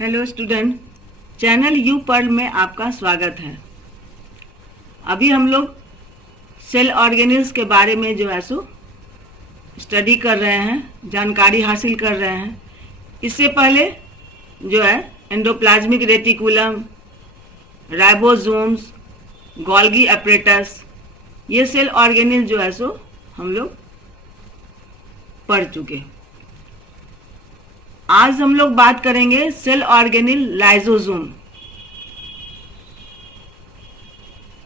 Hello student, channel यू पर्ल में आपका स्वागत है। अभी हम लोग सेल ऑर्गेनेल्स के बारे में जो है सो स्टडी कर रहे हैं, जानकारी हासिल कर रहे हैं। इससे पहले जो है endoplasmic reticulum, ribosomes, Golgi apparatus, ये सेल ऑर्गेनेल जो है सो हम लोग पढ़ चुके। आज हम लोग बात करेंगे सेल ऑर्गेनेल लाइसोसोम।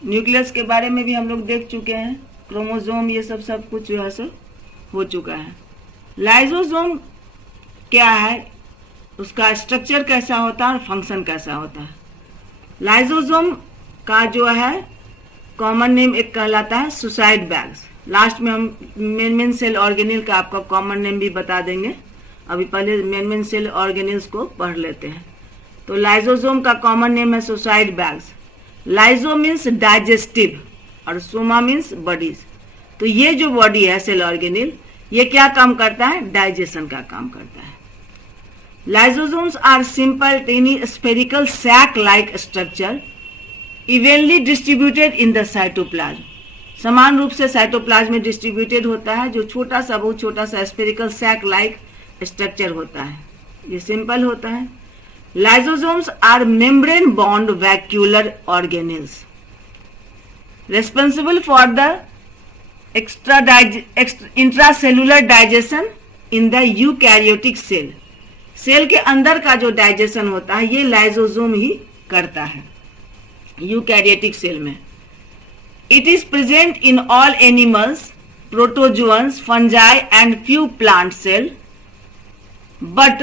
न्यूक्लियस के बारे में भी हम लोग देख चुके हैं, क्रोमोसोम, ये सब कुछ जो है सो हो चुका है। लाइसोसोम क्या है, उसका स्ट्रक्चर कैसा होता है और फंक्शन कैसा होता है। लाइसोसोम का जो है कॉमन नेम एक कहलाता है सुसाइड बैग्स। लास्ट में हम मेन सेल ऑर्गेनेल का आपका कॉमन नेम भी बता देंगे। अभी पहले मेन सेल ऑर्गेनेल्स को पढ़ लेते हैं। तो लाइसोसोम का कॉमन नेम है suicide bags. Lyso means digestive और सोमा मीन्स बॉडीज। तो ये जो बॉडी है सेल ऑर्गेनेल, ये क्या काम करता है? डाइजेशन का काम करता है। Lysosomes are simple tiny spherical sac like structure evenly distributed in the cytoplasm. समान रूप से साइटोप्लाज्म में डिस्ट्रीब्यूटेड होता है, जो छोटा सा बहुत छोटा सा स्फेरिकल सैक लाइक स्ट्रक्चर होता है। ये सिंपल होता है। Lysosomes are membrane bound vacuolar organelles responsible for the intracellular digestion in the eukaryotic cell. Cell के अंदर का जो डाइजेशन होता है ये लाइसोसोम ही करता है यूकैरियोटिक सेल में। It is present in all animals, protozoans, fungi and few plant cell, but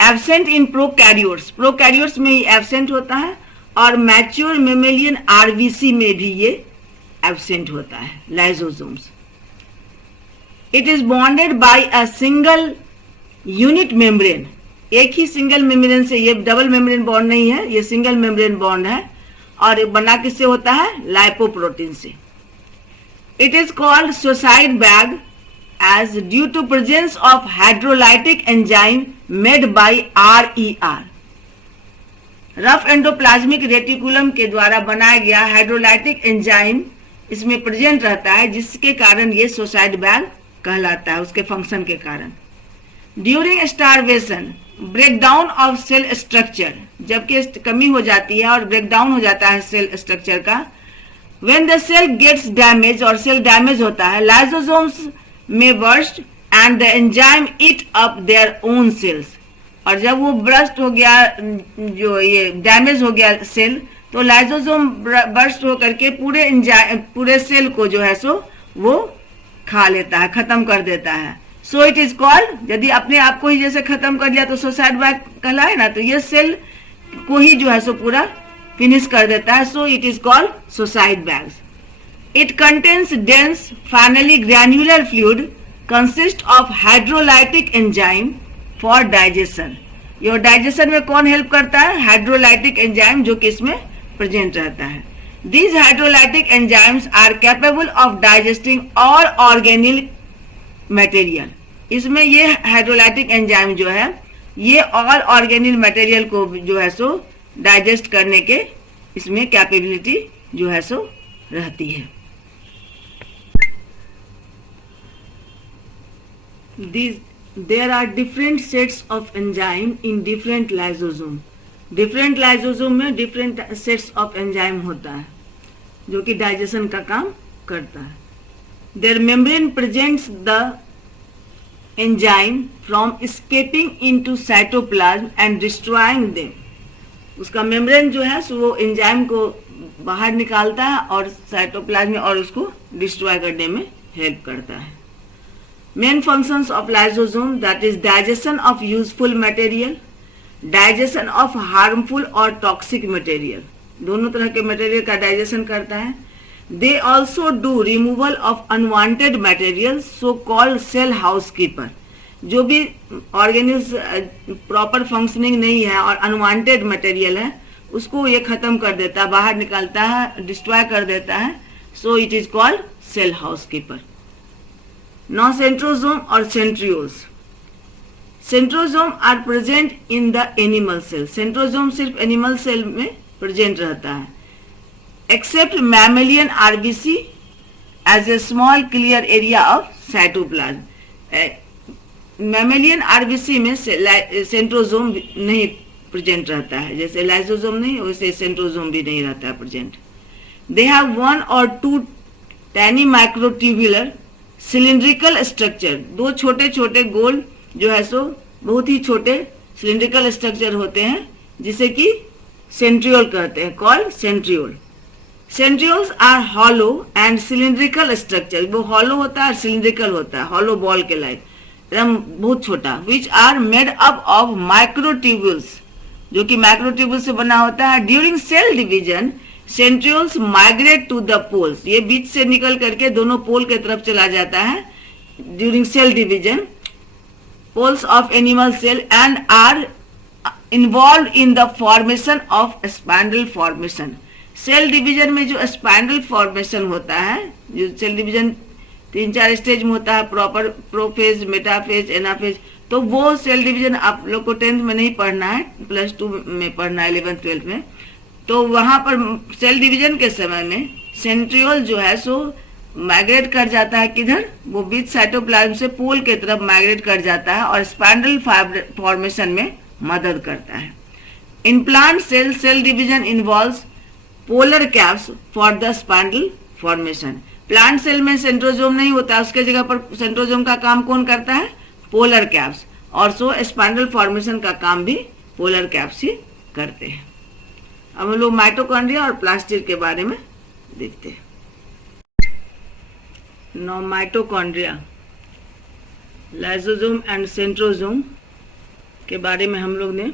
absent in prokaryotes. Prokaryotes में ही एब्सेंट होता है और मैच्योर मेमेलियन आरबीसी में भी ये एब्सेंट होता है lysosomes. It is bonded by a single unit membrane. एक ही सिंगल मेम्ब्रेन से, ये डबल मेम्ब्रेन बॉन्ड नहीं है, ये सिंगल मेम्ब्रेन बॉन्ड है और बना किससे होता है? लाइपोप्रोटीन से। It is called suicide bag as due to presence of hydrolytic enzyme made by RER। Rough endoplasmic reticulum के द्वारा बनाया गया हाइड्रोलाइटिक एंजाइम इसमें प्रेजेंट रहता है, जिसके कारण ये सुसाइड बैग कहलाता है, उसके फंक्शन के कारण। During starvation breakdown of cell structure, जबकि कमी हो जाती है और ब्रेकडाउन हो जाता है सेल स्ट्रक्चर का। When the cell gets damage, और सेल डैमेज होता है, लाइसोसोम्स में burst and the enzyme eat up their own cells. और जब वो बर्स्ट हो गया, जो ये डैमेज हो गया सेल, तो लाइसोसोम बर्स्ट हो करके पूरे सेल को जो है सो वो खा लेता है, खत्म कर देता है। सो इट इज कॉल्ड, यदि अपने आप को ही जैसे खत्म कर दिया तो सुसाइड बैग कहलाए ना, तो ये सेल को ही जो है सो पूरा फिनिश कर देता है। So it is called suicide bags. It contains dense, finally granular fluid consist of hydrolytic enzyme for digestion। ये डाइजेशन में कौन हेल्प करता है? हाइड्रोलाइटिक एंजाइम, जो कि इसमें प्रेजेंट रहता है। These hydrolytic enzymes are capable of digesting all organelle material। इसमें ये हाइड्रोलाइटिक एंजाइम जो है ये ऑल ऑर्गेनिल मटेरियल को जो है सो डाइजेस्ट करने के इसमें कैपेबिलिटी जो है सो रहती है। There are different sets of enzyme in different lysosome। different lysosome में different sets of enzyme होता है जो कि डाइजेशन का काम करता है। Their membrane prevents the enzyme from escaping into cytoplasm and destroying them। उसका मेम्ब्रेन जो है वो एंजाइम को बाहर निकालता है और साइटोप्लाज्म में और उसको डिस्ट्रॉय करने में हेल्प करता है। Main functions of lysosome, that is digestion of useful material, digestion of harmful और toxic material, दोनों तरह के मटेरियल का डाइजेशन करता है। They also do removal of unwanted materials, so called cell housekeeper। जो भी ऑर्गेनिल्स प्रॉपर फंक्शनिंग नहीं है और अनवांटेड मटेरियल है, उसको ये खत्म कर देता है, बाहर निकालता है, डिस्ट्रॉय कर देता है। So it is called cell housekeeper. नौ सेंट्रोसोम और centrioles. Centrosome are present in the animal cell. Centrosome सिर्फ एनिमल सेल में प्रेजेंट रहता है, except mammalian RBC as a small clear area of cytoplasm. Mammalian RBC में centrosome नहीं present रहता है, जैसे लाइसोजोम नहीं वैसे सेंट्रोजोम भी नहीं रहता है present. They have 1 or 2 tiny microtubular cylindrical structure. 2 छोटे छोटे गोल जो है सो बहुत ही छोटे सिलिंड्रिकल स्ट्रक्चर होते हैं, जिसे कि सेंट्रियोल कहते हैं, called centriole. Centrioles are hollow and cylindrical structure. वो हॉलो होता है और सिलिंड्रिकल होता है, हॉलो बॉल के लाइक, एकदम बहुत छोटा। Which are made up of microtubules, जो कि माइक्रोट्यूब्यूल से बना होता है। During cell division centrioles migrate to the poles. ये बीच से निकल करके दोनों पोल के तरफ चला जाता है during cell division, poles of animal cell, and are involved in the formation of spindle formation। Cell division में जो स्पाइंडल फॉर्मेशन होता है, जो सेल डिवीजन 3-4 स्टेज में होता है, प्रॉपर प्रोफेज, मेटाफेज, एनाफेज, तो वो सेल डिवीजन आप लोग को 10th में नहीं पढ़ना है, +2 में पढ़ना है, 11th 12th में। तो वहाँ पर सेल डिवीजन के समय में सेंट्रियोल जो है सो माइग्रेट कर जाता है, किधर, वो बीच साइटोप्लाज्म से पोल के तरफ माइग्रेट कर जाता है और स्पाइंडल फॉर्मेशन में मदद करता है। In plant cell, cell division involves polar caps for the spindle formation. Plant cell में सेंट्रोजोम नहीं होता, उसके जगह पर सेंट्रोजोम का काम कौन करता है, पोलर कैप्स, और सो स्पाइंडल फॉर्मेशन का काम भी पोलर कैप्स ही करते हैं। अब हम लोग माइटोकॉन्ड्रिया और प्लास्टिड के बारे में देखते हैं। Now mitochondria, lysosome and centrosome के बारे में हम लोग ने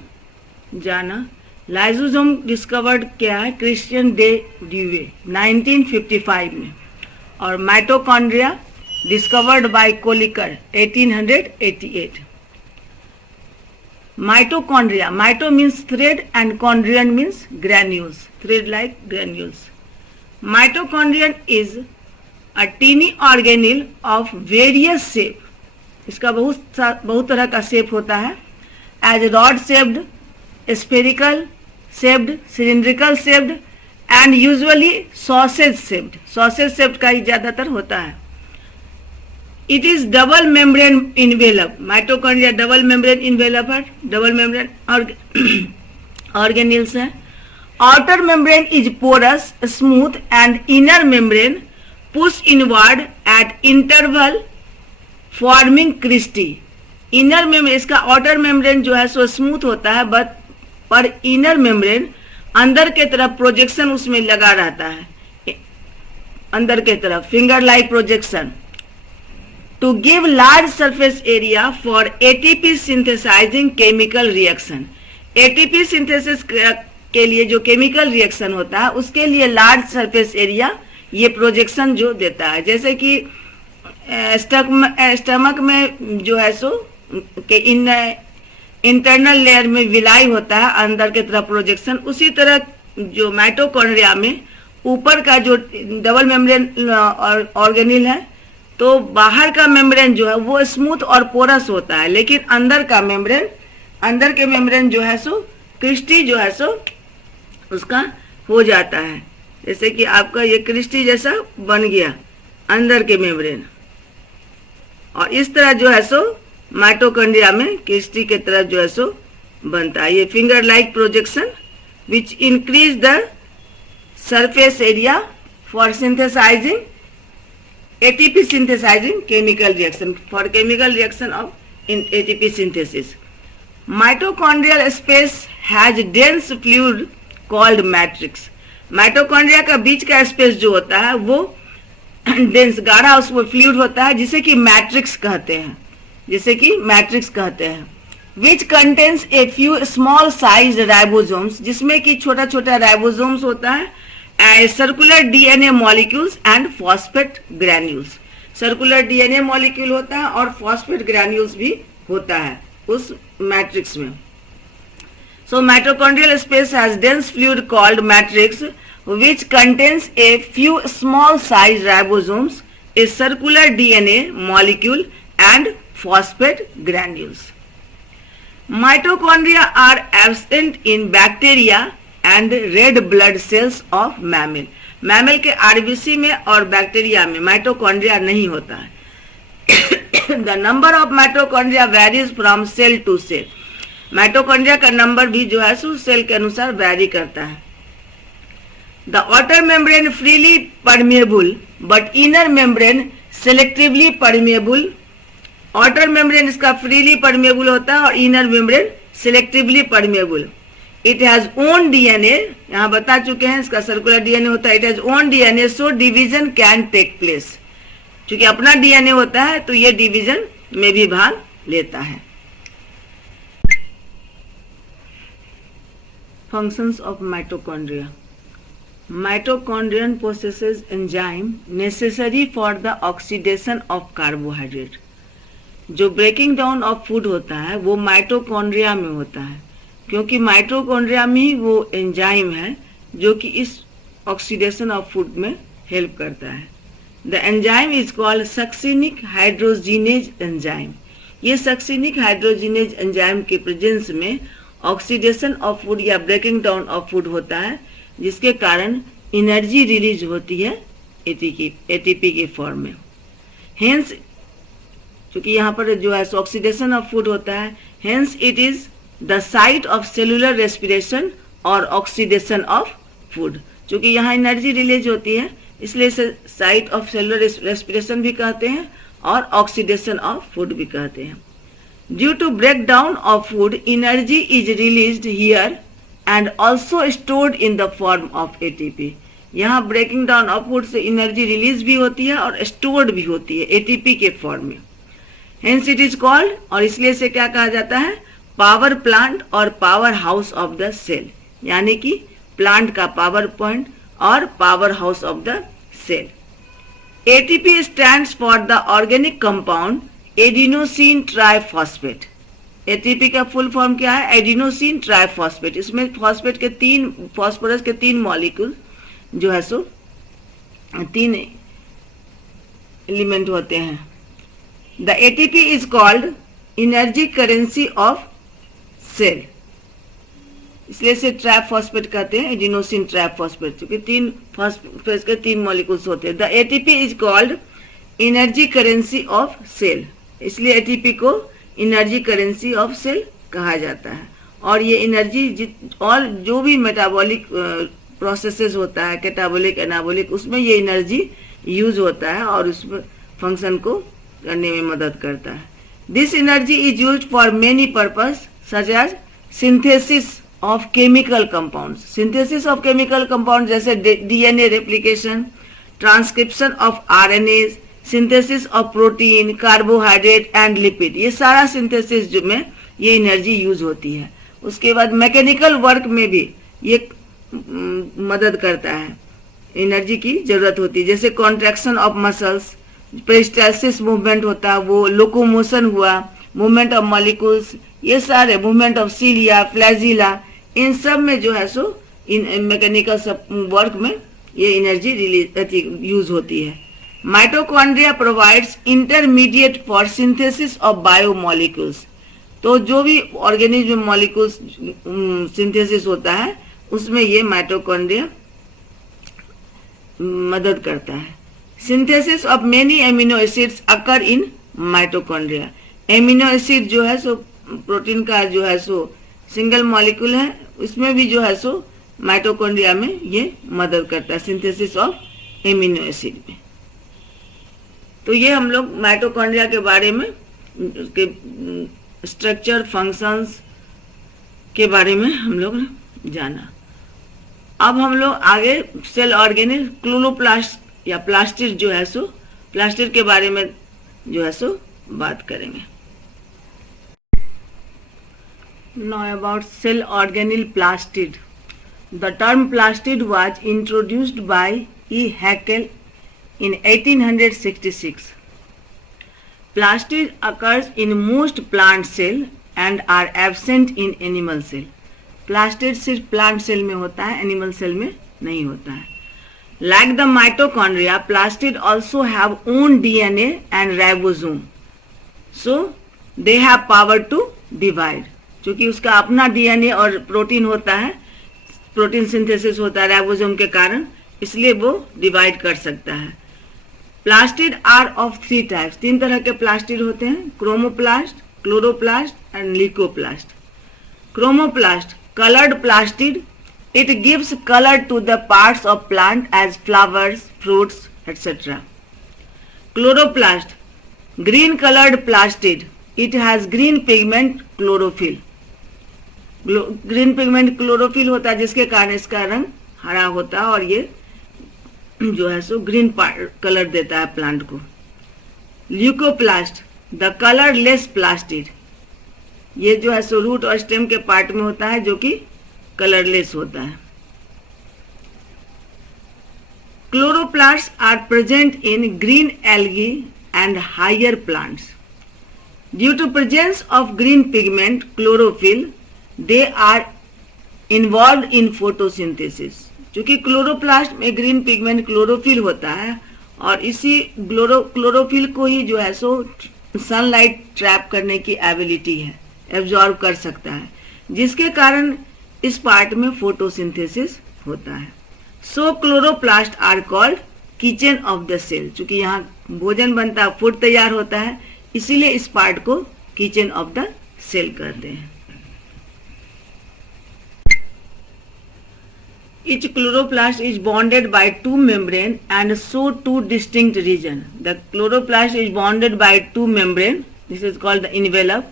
जाना। लाइसोसोम डिस्कवर्ड क्या है, क्रिश्चियन डे ड्यूवे 1955 में, और mitochondria discovered by Kolliker 1888। Mitochondria, mito means thread and chondrion means granules, thread like granules. Mitochondrion is a teeny organelle of various shape, इसका बहुत तरह का शेप होता है, as rod shaped, spherical shaped, cylindrical shaped and usually sausage shaped। sausage shaped का ही ज्यादातर होता है। It is double membrane envelope, mitochondria double membrane envelope है, डबल मेम्ब्रेन organelles है। outer membrane is porous, smooth and inner membrane push inward at interval forming cristae। Inner membrane, इसका outer membrane जो है so smooth होता है, but पर inner membrane अंदर के तरफ प्रोजेक्शन उसमें लगा रहता है, अंदर के तरफ finger like projection, to give large surface area for ATP synthesising chemical reaction. ATP synthesis के लिए जो केमिकल रिएक्शन होता है उसके लिए लार्ज सरफेस एरिया ये प्रोजेक्शन जो देता है। जैसे कि स्टमक में जो है सो के इंटरनल लेयर में विलाई होता है, अंदर के तरफ प्रोजेक्शन, उसी तरह जो माइटोकॉन्ड्रिया में ऊपर का जो डबल मेम्ब्रेन ऑर्गेनिल है, तो बाहर का मेम्ब्रेन जो है वो स्मूथ और पोरस होता है, लेकिन अंदर के मेम्ब्रेन जो है सो क्रिस्टी जो है सो उसका हो जाता है। जैसे कि आपका ये क्रिस्टी जैसा बन गया अंदर के मेम्ब्रेन, और इस तरह जो है सो माइटोकॉन्ड्रिया में क्रिस्टी के तरह जो है सो बनता है। ये finger like projection which increase the surface area for synthesising ATP synthesising chemical reaction, for chemical reaction of in ATP synthesis. Mitochondrial space has dense fluid called matrix. Mitochondria का बीच का स्पेस जो होता है वो डेंस गाढ़ा उसमें fluid होता है, जिसे कि मैट्रिक्स कहते हैं, which contains a few small size ribosomes, जिसमें कि छोटा छोटा राइबोसोम्स होता है, circular DNA molecules and phosphate granules. Circular DNA molecule होता है और फॉस्फेट ग्रैन्यूल्स भी होता है उस मैट्रिक्स में। So mitochondrial space has dense fluid called matrix which contains a few small size ribosomes, a circular DNA molecule and phosphate granules। Mitochondria are absent in bacteria and red blood cells of mammal. Mammal के RBC में और bacteria में mitochondria नहीं होता है. The number of mitochondria varies from cell to cell. Mitochondria का number भी जो है सो सेल के अनुसार वैरी करता है. The outer membrane freely permeable but inner membrane selectively permeable. Outer membrane इसका फ्रीली परमेबल होता है और inner membrane selectively permeable. It has own DNA, यहाँ बता चुके हैं इसका सर्कुलर डीएनए होता है. It has own DNA so division can take place. क्योंकि अपना डीएनए होता है तो ये डिवीजन में भी भाग लेता है. Functions of mitochondria. Mitochondrion possesses enzyme necessary for the oxidation of carbohydrate. जो ब्रेकिंग डाउन ऑफ फूड होता है वो माइटोकॉन्ड्रिया में होता है, क्योंकि माइटोकॉन्ड्रिया में ही वो एंजाइम है जो कि इस ऑक्सीडेशन ऑफ फूड में हेल्प करता है. The enzyme is called succinic hydrogenase enzyme. ये सक्सिनिक हाइड्रोजिनेज एंजाइम के प्रेजेंस में ऑक्सीडेशन ऑफ फूड या ब्रेकिंग डाउन ऑफ फूड होता है, जिसके कारण एनर्जी रिलीज होती है एटीपी के फॉर्म में. हेंस क्योंकि यहाँ पर जो है ऑक्सीडेशन ऑफ फूड होता है, hence it is the site of cellular respiration और ऑक्सीडेशन ऑफ फूड. क्योंकि यहाँ एनर्जी रिलीज होती है इसलिए इसे साइट ऑफ सेलुलर रेस्पिरेशन भी कहते हैं और ऑक्सीडेशन ऑफ फूड भी कहते हैं. Due to break down of food energy is released here and also stored in the form of ATP. यहाँ ब्रेकिंग डाउन ऑफ फूड से एनर्जी रिलीज भी होती है और स्टोर्ड भी होती है एटीपी के फॉर्म में. हेंस इट इज कॉल्ड, और इसलिए इसे क्या कहा जाता है, पावर प्लांट और power house of the cell. यानी कि प्लांट का पावर पॉइंट और power house of the cell. ATP stands for the organic compound adenosine triphosphate. ATP का फुल फॉर्म क्या है, एडिनोसिन ट्राइफॉस्फेट. इसमें फॉस्फेट के फास्फोरस के 3 मॉलिक्यूल जो है सो 3 एलिमेंट होते हैं. The ATP is called energy currency of cell. इसलिए इसे ट्राइफॉस्फेट कहते हैं, एडिनोसिन ट्राइफॉस्फेट, क्योंकि 3 फास्फोरस के 3 मॉलिक्यूल्स होते हैं. The ATP is called energy currency of cell. इसलिए एटीपी को एनर्जी करेंसी ऑफ सेल कहा जाता है. और ये एनर्जी और जो भी मेटाबॉलिक प्रोसेसेस होता है, कैटाबॉलिक एनाबॉलिक, उसमें ये एनर्जी यूज होता है और उस फंक्शन को करने में मदद करता है. This energy is use for many purpose such as synthesis of chemical compounds. Synthesis of chemical compound जैसे DNA replication, transcription of RNAs, synthesis of protein, carbohydrate and lipid. ये सारा सिंथेसिस जो में ये एनर्जी यूज होती है. उसके बाद मैकेनिकल वर्क में भी ये मदद करता है, एनर्जी की जरूरत होती है. जैसे contraction of muscles, peristalsis movement होता है, वो लोकोमोशन हुआ, मूवमेंट ऑफ मॉलिक्यूल्स, ये सारे मूवमेंट ऑफ सीलिया, फ्लैजिला, इन सब में जो है सो इन मैकेनिकल वर्क में ये एनर्जी रिलीज यूज होती है. Mitochondria provides intermediate for synthesis of biomolecules. तो जो भी ऑर्गेनिज्म मॉलिक्यूल्स सिंथेसिस होता है उसमें ये माइटोकॉन्ड्रिया मदद करता है. Synthesis of many amino acids occur in mitochondria. Amino acid जो है सो प्रोटीन का जो है सो सिंगल मॉलिक्यूल है, उसमें भी जो है सो माइटोकॉन्ड्रिया में ये मदद करता है सिंथेसिस ऑफ एमिनो एसिड में. तो ये हम लोग माइटोकॉन्ड्रिया के बारे में, उसके स्ट्रक्चर, फंक्शंस के बारे में हम लोग ने जाना. अब हम लोग आगे सेल ऑर्गेनिल क्लोरोप्लास्ट या प्लास्टिड जो है सो प्लास्टिड के बारे में जो है सो बात करेंगे. Now about cell organelle plastid. The term plastid was introduced by E. Haeckel in 1866. Plastid occurs in most plant cell and are absent in animal cell. Plastid सिर्फ plant cell में होता है, animal cell में नहीं होता है. Like the mitochondria, plastid also have own DNA and ribosome. So they have power to divide. क्योंकि उसका अपना डीएनए और प्रोटीन होता है, प्रोटीन सिंथेसिस होता है राइबोसोम के कारण, इसलिए वो डिवाइड कर सकता है। प्लास्टिड आर ऑफ 3 टाइप्स, 3 तरह के प्लास्टिड होते हैं, chromoplast, chloroplast and leucoplast. Chromoplast, coloured plastid, it gives color to the parts of plant as flowers, fruits, etc. Chloroplast, green colored plastid, it has green pigment chlorophyll. Green pigment chlorophyll होता है जिसके कारण इसका रंग हरा होता है और ये जो है सो ग्रीन कलर देता है प्लांट को। ल्यूकोप्लास्ट, द कलरलेस प्लास्टिड, ये जो है सो रूट और स्टेम के पार्ट में होता है जो कि कलरलेस होता है। Chloroplast are present in green algae and higher plants. Due to presence of green pigment chlorophyll they are involve in photosynthesis. क्योंकि क्लोरोप्लास्ट में ग्रीन पिगमेंट क्लोरोफिल होता है और इसी क्लोरोफिल को ही जो है सो सनलाइट ट्रैप करने की एबिलिटी है, एब्जॉर्ब कर सकता है, जिसके कारण इस पार्ट में फोटोसिंथेसिस होता है। So chloroplast are called kitchen of the cell. चूंकि यहाँ भोजन बनता है, फूड तैयार होता है, इसीलिए इस पार्ट को किचन ऑफ द सेल कहते हैं। Each chloroplast is bonded by 2 membrane and so 2 distinct region. The chloroplast is bonded by 2 membrane. This is called the envelope.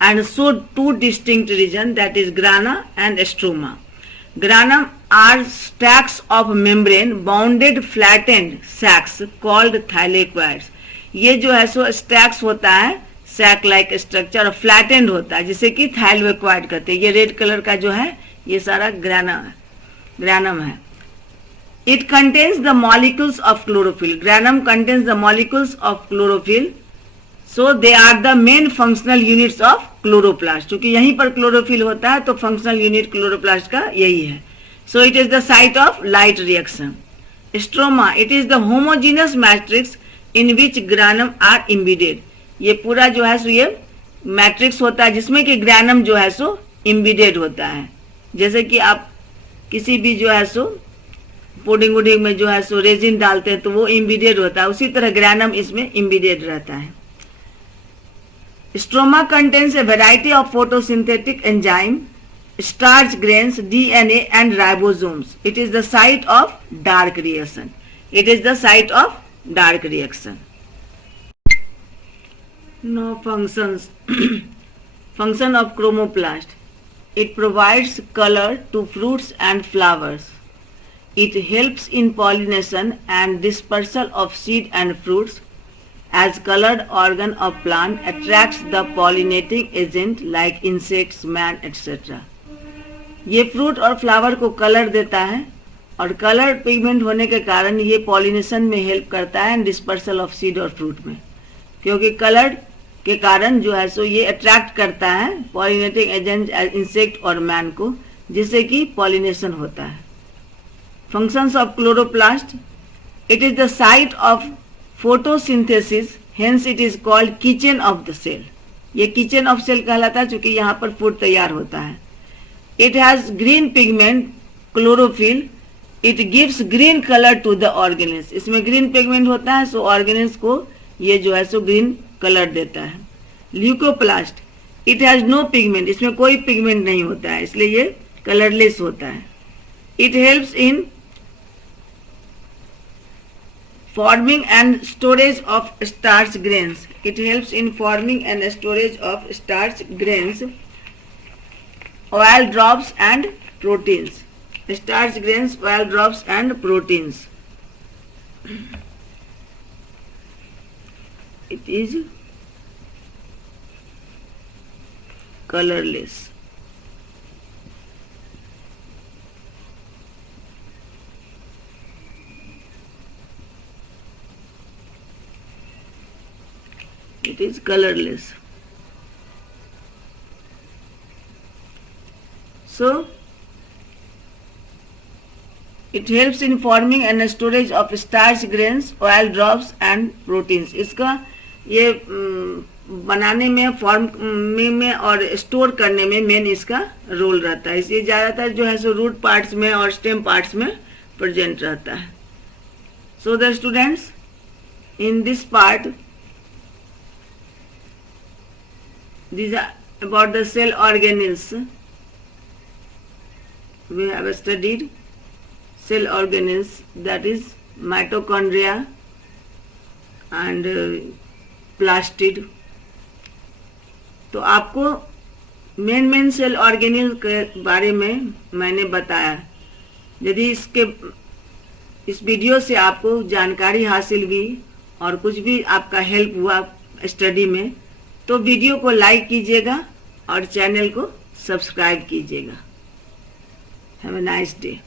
And so 2 distinct region, that is grana and stroma. Granum are stacks of membrane bounded flattened sacs called thylakoids. ये जो है सो stacks होता है sac like structure और flattened होता है जिसे कि thylakoid कहते हैं। ये रेड कलर का जो है ये सारा ग्रैनम है। It contains the molecules of chlorophyll. Granum contains the molecules of chlorophyll. So they are the main functional units of chloroplast. क्योंकि यहीं पर क्लोरोफिल होता है तो फंक्शनल यूनिट क्लोरोप्लास्ट का यही है। So it is the site of light reaction. Stroma, it is the homogeneous matrix in which granum are embedded. ये पूरा जो है सो ये मैट्रिक्स होता है जिसमें कि ग्रैनम जो है सो इम्बीडेड होता है। जैसे कि आप किसी भी जो है सो पुडिंग वुडिंग में जो है सो रेजिन डालते हैं तो वो इम्बीडेड होता है, उसी तरह ग्रैनम इसमें इम्बीडेड रहता है। Stroma contains a variety of photosynthetic enzyme, starch grains, DNA and ribosomes. It is the site of dark reaction. It is the site of dark reaction. No functions. Function of chromoplast, it provides color to fruits and flowers. It helps in pollination and dispersal of seed and fruits. As colored organ of plant attracts the pollinating agent like insects, man, etc. ये fruit और flower को colour देता है और colour pigment होने के कारण ये पॉलिनेशन में हेल्प करता है एंड डिस्पर्सल ऑफ सीड और फ्रूट में, क्योंकि कलर्ड के कारण जो है सो ये अट्रैक्ट करता है पॉलिनेटिंग एजेंट इंसेक्ट और मैन को, जिससे कि पॉलिनेशन होता है। Functions of chloroplast, it is the site of photosynthesis, hence it is called kitchen of the cell. ये किचन ऑफ सेल कहलाता है क्योंकि यहाँ पर फूड तैयार होता है। It has green pigment chlorophyll, it gives green colour to the organelles. इसमें ग्रीन पिगमेंट होता है सो ऑर्गेनेल्स को ये जो है सो ग्रीन कलर देता है। Leucoplast, it has no pigment, इसमें कोई पिगमेंट नहीं होता है इसलिए ये कलरलेस होता है। It helps in forming and storage of starch grains. It helps in forming and storage of starch grains, oil drops and proteins. Starch grains, oil drops and proteins. It is colorless. It is colorless. So it helps in forming and storage of starch grains, oil drops and proteins. इसका ये बनाने में, form में और store करने में main इसका role रहता है। इसलिए ज़्यादातर जो है सो रूट पार्ट्स में और स्टेम पार्ट्स में प्रेजेंट रहता है। So the students, in this part these are about the cell organelles. We have studied cell organelles, that is mitochondria and plastid. तो आपको मेन सेल ऑर्गेनेल के बारे में मैंने बताया। यदि इस वीडियो से आपको जानकारी हासिल हुई और कुछ भी आपका हेल्प हुआ स्टडी में, तो वीडियो को लाइक कीजिएगा और चैनल को सब्सक्राइब कीजिएगा। Have a nice day.